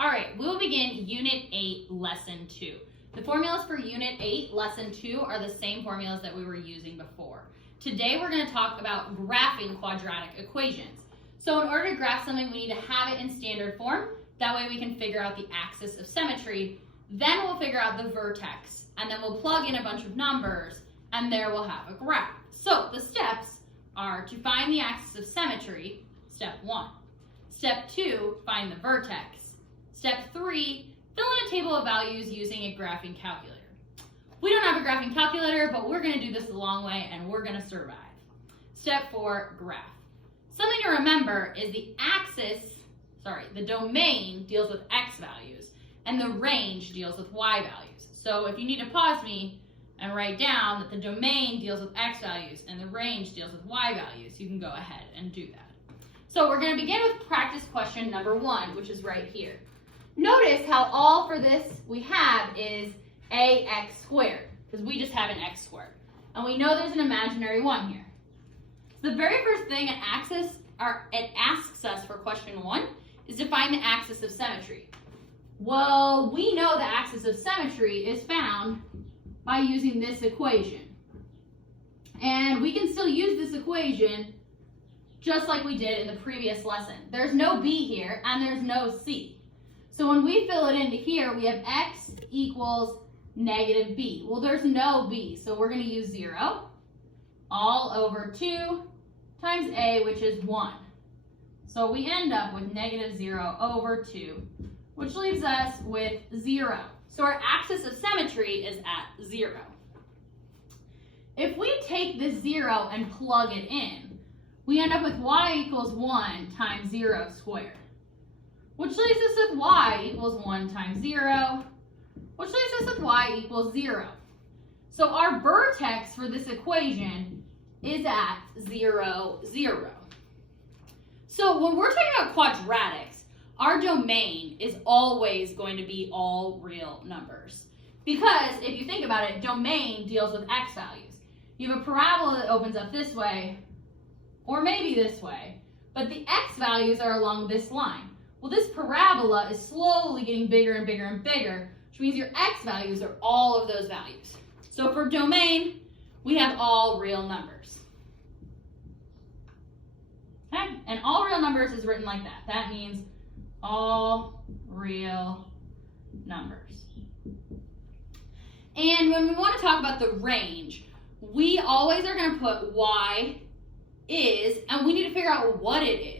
All right, we will begin Unit 8, Lesson 2. The formulas for Unit 8, Lesson 2 are the same formulas that we were using before. Today we're going to talk about graphing quadratic equations. So in order to graph something, we need to have it in standard form. That way we can figure out the axis of symmetry. Then we'll figure out the vertex, and then we'll plug in a bunch of numbers, and there we'll have a graph. So the steps are to find the axis of symmetry, step 1. Step 2, find the vertex. Step 3, fill in a table of values using a graphing calculator. We don't have a graphing calculator, but we're going to do this the long way, and we're going to survive. Step 4, graph. Something to remember is the domain deals with x values, and the range deals with y values. So if you need to pause me and write down that the domain deals with x values and the range deals with y values, you can go ahead and do that. So we're going to begin with practice question number 1, which is right here. Notice how all for this we have is ax squared, because we just have an x squared. And we know there's an imaginary 1 here. So the very first thing it asks us for question 1 is to find the axis of symmetry. Well, we know the axis of symmetry is found by using this equation. And we can still use this equation just like we did in the previous lesson. There's no b here, and there's no c. So when we fill it into here, we have x equals negative b. Well, there's no b, so we're going to use 0 all over 2 times a, which is 1. So we end up with negative 0 over 2, which leaves us with 0. So our axis of symmetry is at 0. If we take this 0 and plug it in, we end up with y equals 1 times 0 squared, which leaves us with y equals 1 times 0, which leaves us with y equals 0. So our vertex for this equation is at 0, 0. So when we're talking about quadratics, our domain is always going to be all real numbers. Because if you think about it, domain deals with x values. You have a parabola that opens up this way, or maybe this way, but the x values are along this line. Well, this parabola is slowly getting bigger and bigger and bigger, which means your x values are all of those values. So for domain, we have all real numbers. Okay? And all real numbers is written like that. That means all real numbers. And when we want to talk about the range, we always are going to put y is, and we need to figure out what it is.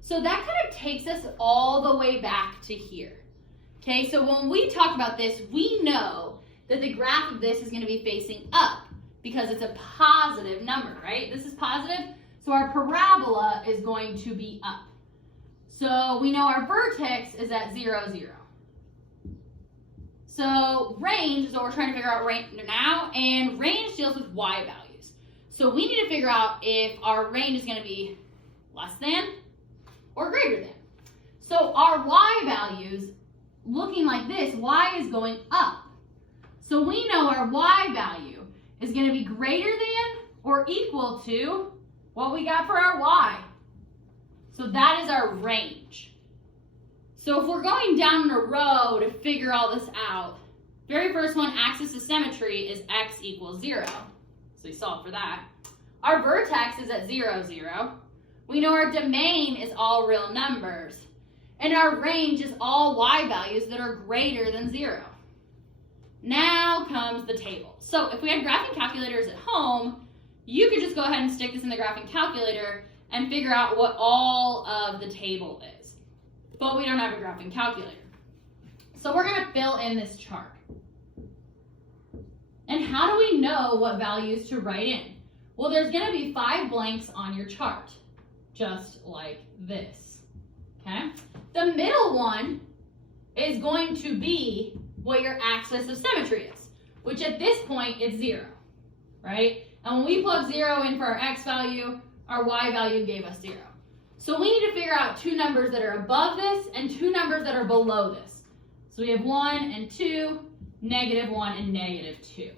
So that kind of takes us all the way back to here. Okay, so when we talk about this, we know that the graph of this is going to be facing up because it's a positive number, right? This is positive, so our parabola is going to be up. So we know our vertex is at 0, 0. So range is what we're trying to figure out right now, and range deals with y values. So we need to figure out if our range is going to be less than or greater than. So our y values, looking like this, y is going up. So we know our y value is going to be greater than or equal to what we got for our y. So that is our range. So if we're going down a row to figure all this out, very first one, axis of symmetry, is x equals 0. So we solve for that. Our vertex is at 0, 0. We know our domain is all real numbers. And our range is all y values that are greater than 0. Now comes the table. So if we had graphing calculators at home, you could just go ahead and stick this in the graphing calculator and figure out what all of the table is. But we don't have a graphing calculator. So we're going to fill in this chart. And how do we know what values to write in? Well, there's going to be 5 blanks on your chart, just like this. Okay? The middle one is going to be what your axis of symmetry is, which at this point is 0, right? And when we plug 0 in for our x value, our y value gave us 0. So we need to figure out 2 numbers that are above this and 2 numbers that are below this. So we have 1 and 2, negative 1 and negative 2.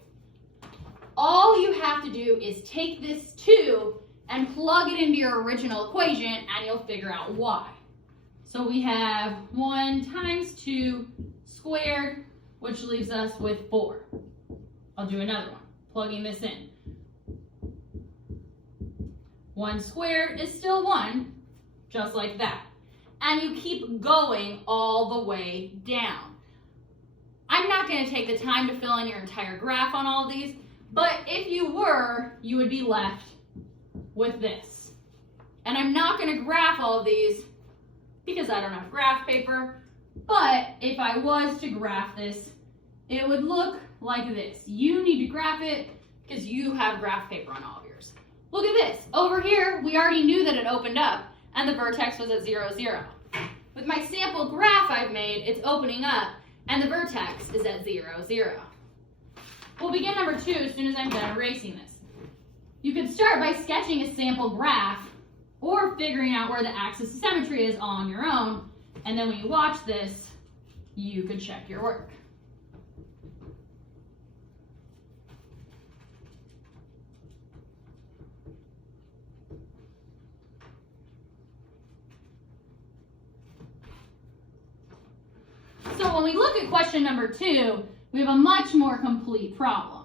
All you have to do is take this 2 and plug it into your original equation, and you'll figure out y. So we have 1 times 2 squared, which leaves us with 4. I'll do another one, plugging this in. 1 squared is still 1, just like that. And you keep going all the way down. I'm not going to take the time to fill in your entire graph on all of these, but if you were, you would be left with this. And I'm not going to graph all of these because I don't have graph paper, but if I was to graph this, it would look like this. You need to graph it because you have graph paper on all of yours. Look at this. Over here, we already knew that it opened up and the vertex was at 0, 0. With my sample graph I've made, it's opening up and the vertex is at 0, 0. We'll begin number 2 as soon as I'm done erasing this. You could start by sketching a sample graph or figuring out where the axis of symmetry is all on your own, and then when you watch this, you could check your work. So when we look at question number 2, we have a much more complete problem.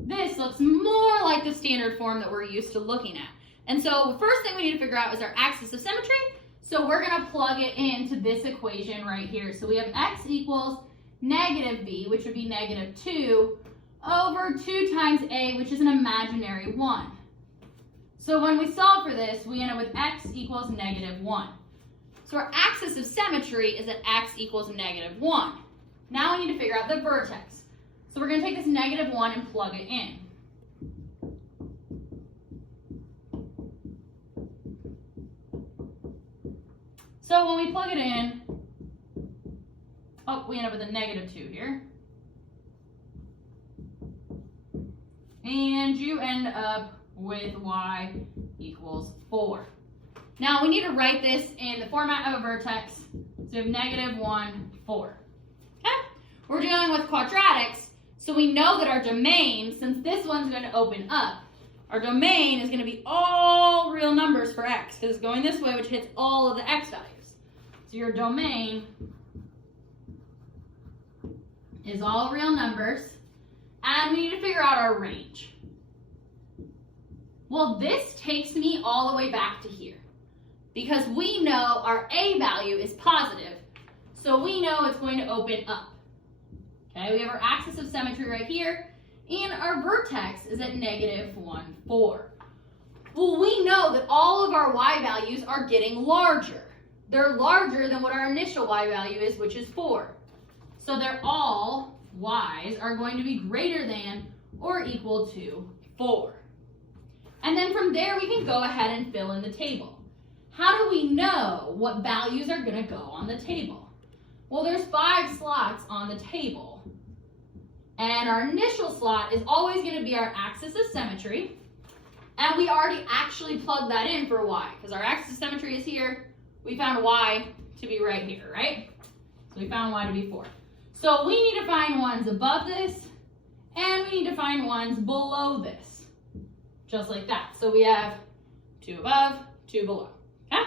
This looks more like the standard form that we're used to looking at. And so the first thing we need to figure out is our axis of symmetry. So we're going to plug it into this equation right here. So we have x equals negative b, which would be negative 2, over 2 times a, which is an imaginary 1. So when we solve for this, we end up with x equals negative 1. So our axis of symmetry is at x equals negative 1. Now we need to figure out the vertex. So we're going to take this negative 1 and plug it in. So when we plug it in, we end up with a negative 2 here. And you end up with y equals 4. Now we need to write this in the format of a vertex. So we have negative 1, 4. Okay? We're dealing with quadratics, so we know that our domain, since this one's going to open up, our domain is going to be all real numbers for x, because it's going this way, which hits all of the x values. So your domain is all real numbers, and we need to figure out our range. Well, this takes me all the way back to here, because we know our a value is positive, so we know it's going to open up. Okay, we have our axis of symmetry right here, and our vertex is at negative 1, 4. Well, we know that all of our y values are getting larger. They're larger than what our initial y value is, which is 4. So they're all y's are going to be greater than or equal to 4. And then from there, we can go ahead and fill in the table. How do we know what values are going to go on the table? Well, there's 5 slots on the table. And our initial slot is always going to be our axis of symmetry. And we already actually plugged that in for y, because our axis of symmetry is here. We found y to be right here, right? So we found y to be 4. So we need to find ones above this, and we need to find ones below this. Just like that. So we have 2 above, 2 below. Okay?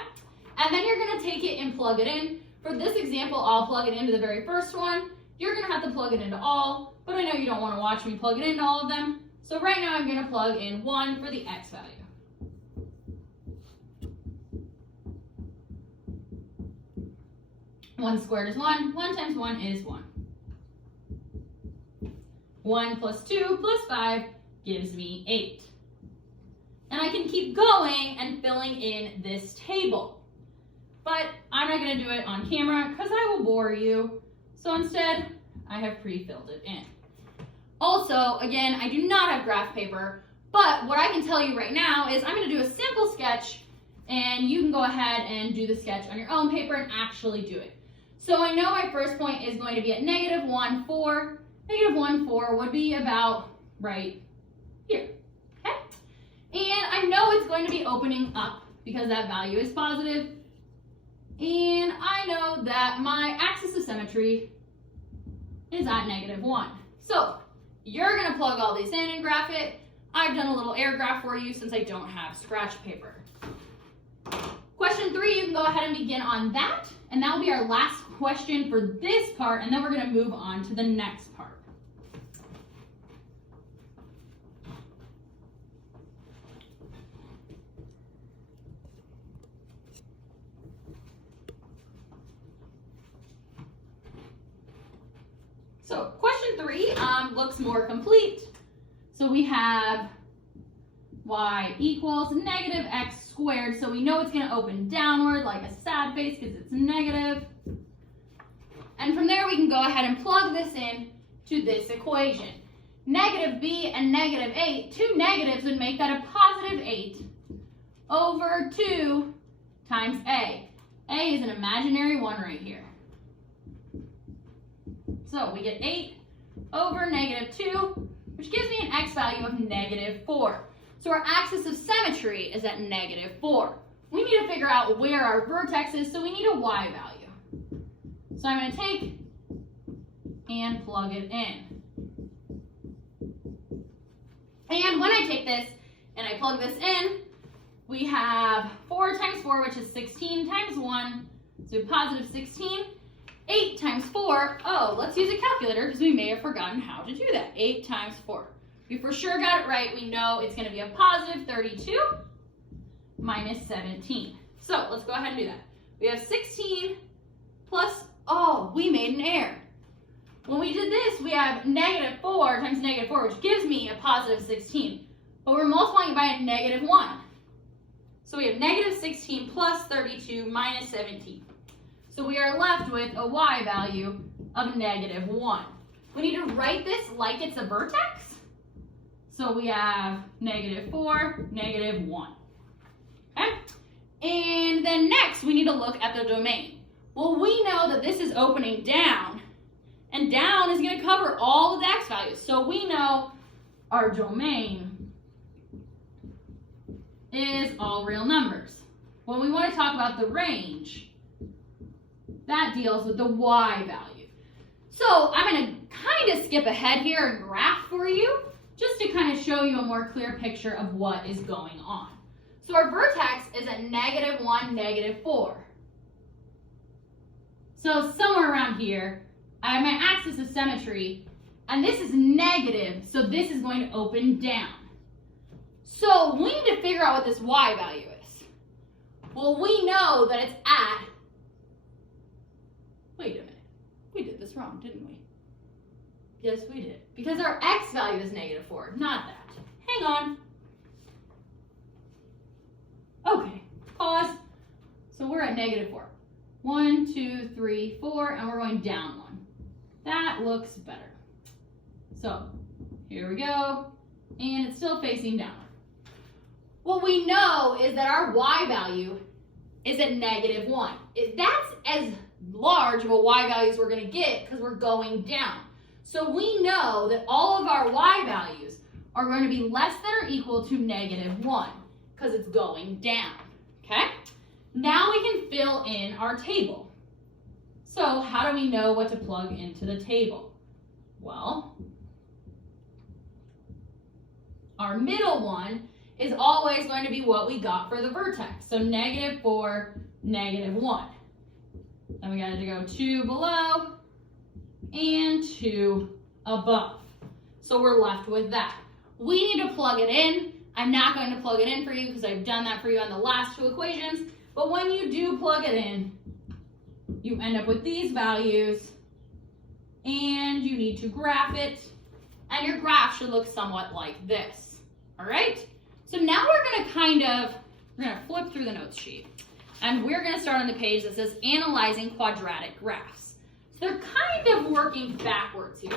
And then you're going to take it and plug it in. For this example, I'll plug it into the very first one. You're going to have to plug it into all, but I know you don't want to watch me plug it into all of them. So right now I'm going to plug in 1 for the x value. One squared is 1. 1 times 1 is 1. 1 plus 2 plus 5 gives me 8. And I can keep going and filling in this table. But I'm not going to do it on camera because I will bore you. So instead, I have pre-filled it in. Also, again, I do not have graph paper, but what I can tell you right now is I'm going to do a simple sketch, and you can go ahead and do the sketch on your own paper and actually do it. So I know my first point is going to be at negative 1, 4. Negative 1, 4 would be about right here. Okay? And I know it's going to be opening up because that value is positive. And I know that my axis of symmetry is at negative 1. So you're going to plug all these in and graph it. I've done a little air graph for you since I don't have scratch paper. Question 3, you can go ahead and begin on that, and that will be our last question for this part, and then we're going to move on to the next part. So question 3 looks more complete. So we have y equals negative x squared. So we know it's going to open downward like a sad face because it's negative. And from there we can go ahead and plug this in to this equation. Negative b and negative 8, two negatives would make that a positive 8 over 2 times a. A is an imaginary 1 right here. So we get 8 over negative 2, which gives me an x value of negative 4. So our axis of symmetry is at negative 4. We need to figure out where our vertex is, so we need a y value. So I'm going to take and plug it in. And when I take this and I plug this in, we have 4 times 4, which is 16 times 1, so positive 16. 8 times 4, oh, let's use a calculator because we may have forgotten how to do that. 8 times 4. We for sure got it right. We know it's going to be a positive 32 minus 17. So let's go ahead and do that. We have 16 plus, oh, we made an error. When we did this, we have negative 4 times negative 4, which gives me a positive 16. But we're multiplying it by a negative 1. So we have negative 16 plus 32 minus 17. So we are left with a y value of negative 1. We need to write this like it's a vertex. So we have negative 4, negative 1. Okay? And then next, we need to look at the domain. Well, we know that this is opening down, and down is going to cover all of the x values. So we know our domain is all real numbers. When we want to talk about the range, that deals with the y value. So I'm going to kind of skip ahead here and graph for you, just to kind of show you a more clear picture of what is going on. So our vertex is at negative 1, negative 4. So somewhere around here, I have my axis of symmetry, and this is negative, so this is going to open down. So we need to figure out what this y value is. Well, we know that it's at, wait a minute, we did this wrong, didn't we? Yes, we did. Because our x value is negative 4, not that. Hang on. Okay, pause. So we're at negative 4. 1, 2, 3, 4, and we're going down 1. That looks better. So here we go, and it's still facing downward. What we know is that our y value is at negative 1. That's as large of a y value as we're going to get because we're going down. So we know that all of our y values are going to be less than or equal to negative 1 because it's going down, okay? Now we can fill in our table. So how do we know what to plug into the table? Well, our middle one is always going to be what we got for the vertex. So negative 4, negative 1. Then we got to go 2 below and 2 above. So we're left with that. We need to plug it in. I'm not going to plug it in for you because I've done that for you on the last 2 equations. But when you do plug it in, you end up with these values, and you need to graph it, and your graph should look somewhat like this. All right? So now we're going to flip through the notes sheet, and we're going to start on the page that says Analyzing Quadratic Graphs. So they're kind of working backwards here.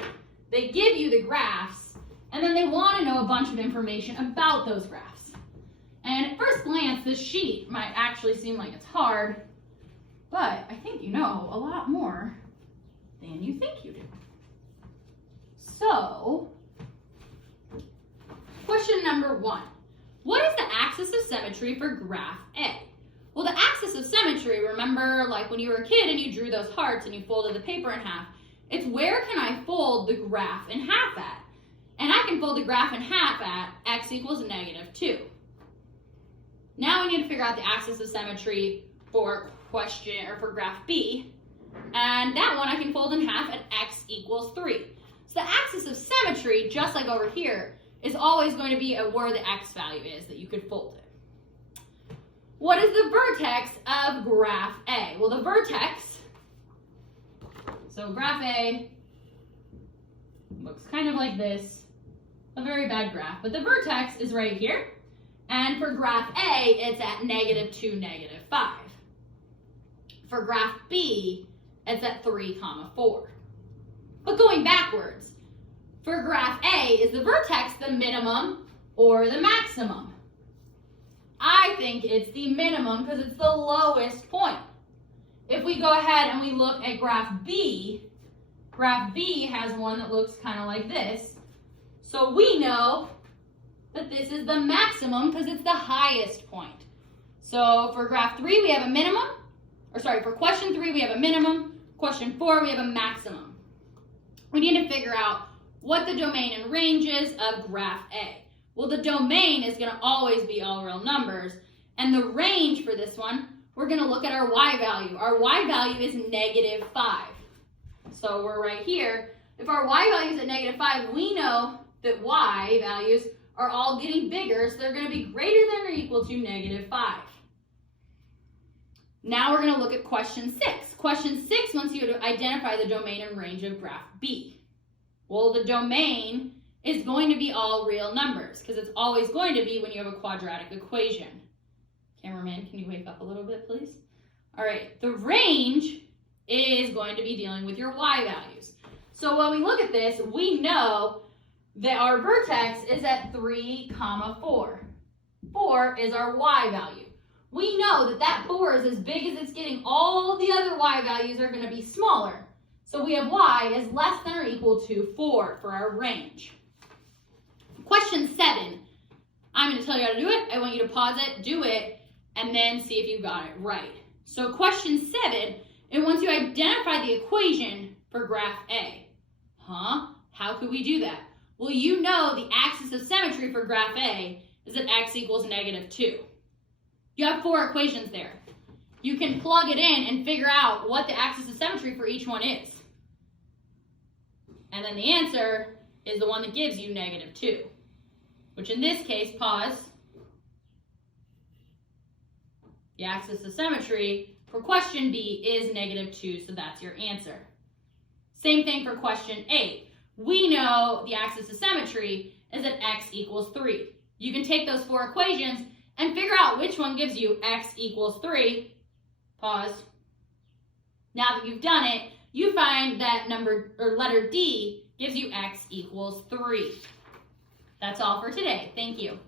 They give you the graphs, and then they want to know a bunch of information about those graphs. And at first glance, this sheet might actually seem like it's hard, but I think you know a lot more than you think you do. So, question number 1. What is the axis of symmetry for graph A? Well, the axis of symmetry, remember like when you were a kid and you drew those hearts and you folded the paper in half, it's where can I fold the graph in half at? And I can fold the graph in half at x equals -2. Now we need to figure out the axis of symmetry for graph B. And that one I can fold in half at x equals 3. So the axis of symmetry, just like over here, is always going to be where the x value is that you could fold it. What is the vertex of graph A? Well, the vertex, so graph A looks kind of like this, a very bad graph, but the vertex is right here. And for graph A, it's at -2, -5. For graph B, it's at 3, 4. But going backwards, for graph A, is the vertex the minimum or the maximum? I think it's the minimum because it's the lowest point. If we go ahead and we look at graph B has one that looks kind of like this. So we know that this is the maximum because it's the highest point. So for graph 3, we have a minimum. For question 3, we have a minimum. Question 4, we have a maximum. We need to figure out what the domain and range is of graph A. Well, the domain is going to always be all real numbers. And the range for this one, we're going to look at our y value. Our y value is -5. So we're right here. If our y value is at -5, we know that y values are all getting bigger, so they're going to be greater than or equal to -5. Now we're going to look at question 6. Question 6 wants you to identify the domain and range of graph B. Well, the domain is going to be all real numbers, because it's always going to be when you have a quadratic equation. Cameraman, can you wake up a little bit, please? All right, the range is going to be dealing with your y values. So when we look at this, we know that our vertex is at 3, 4. 4 is our y value. We know that that 4 is as big as it's getting. All the other y values are going to be smaller. So we have y is less than or equal to 4 for our range. Question 7. I'm going to tell you how to do it. I want you to pause it, do it, and then see if you got it right. So question 7, it wants you to identify the equation for graph A. How could we do that? Well, you know the axis of symmetry for graph A is that x equals -2. You have 4 equations there. You can plug it in and figure out what the axis of symmetry for each one is. And then the answer is the one that gives you -2, which in this case, pause. The axis of symmetry for question B is -2, so that's your answer. Same thing for question 8. We know the axis of symmetry is that x equals 3. You can take those 4 equations and figure out which one gives you x equals 3. Pause. Now that you've done it, you find that letter D gives you x equals 3. That's all for today. Thank you.